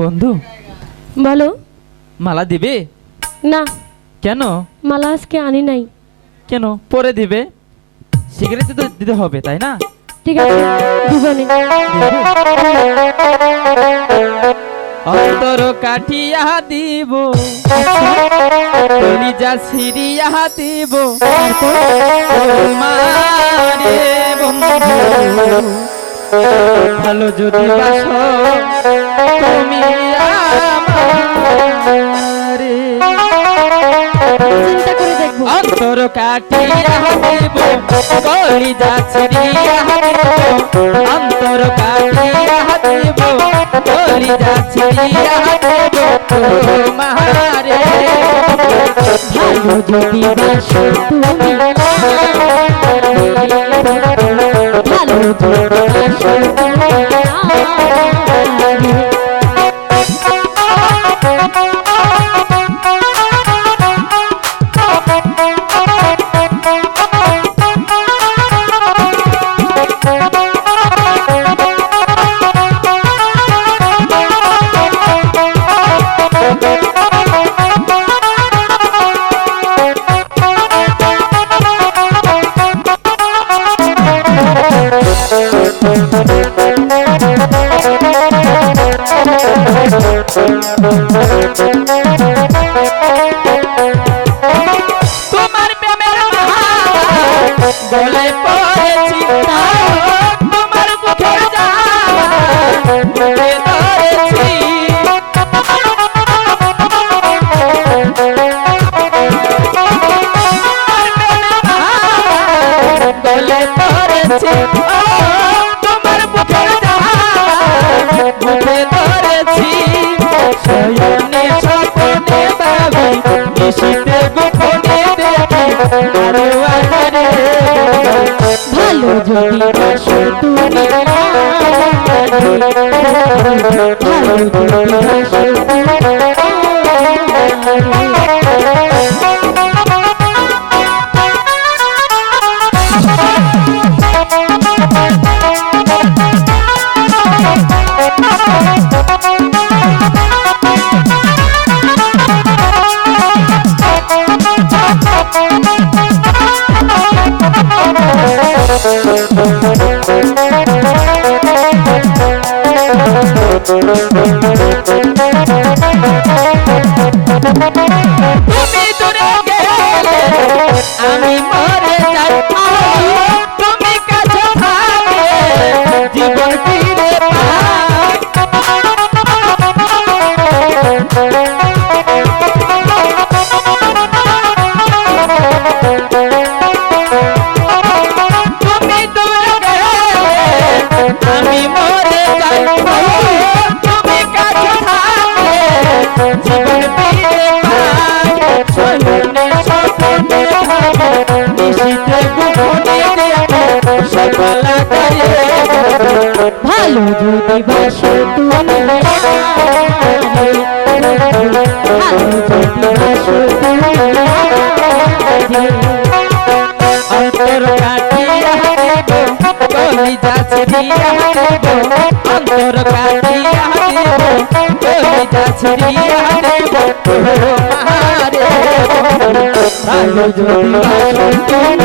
বন্ধু বলো। মালা দিবে? না, কেন? মালা আজকে আনি নাই। কেন? পরে দিবে। সিগারেট তো দিতে হবে, তাই না? ঠিক আছে, দিবনি। অন্তর কাটিয়া দিব, কলিজা ছিড়িয়া দিব তোমারে বন্ধু। ভালো যদি বাসো তুমি আমারে, চিন্তা করে দেখবো। অন্তর কাটিয়া দিব, কলিজা ছিড়িয়া দিব, অন্তর কাটিয়া দিব, কলিজা ছিড়িয়া দিব তোমারে। ভালো যদি বাসো তুমি ভালো যদি বাসো তুমি তোমার প্রেমের মালা গলে পড়েছি, তোমার বুকের জ্বালা বুকে ধরেছি। গলে পড়েছি, তোমার বুকের জ্বালা বুকে ধরেছি। শয়নে স্বপ্নে ভাবি, নিশীথে গোপনে দেখি আরে আরে। ভালো যদি বাসো তুমি ভালো যদি বাসো তুমি দূরে গেলে আমি মরে যাই, তুমি কাছে থাকলে জীবন ফিরে পাই। তুমি দূরে গেলে আমি মরে যাই, তুমি কাছে থাকলে জীবন ফিরে পাই। শয়নে স্বপ্নে ভাবি, নিশীথে গোপনে দেখি সকালে গায়ে। ভালো যদি বাসো তুমি ভালো যদি বাসো তুমি অন্তর কাটিয়া দিব, কলিজা ছিড়িয়া দিব, অন্তর কাটিয়া দিব, কলিজা ছিড়িয়া দিব তোমারে। ভালো যদি বাসো তুমি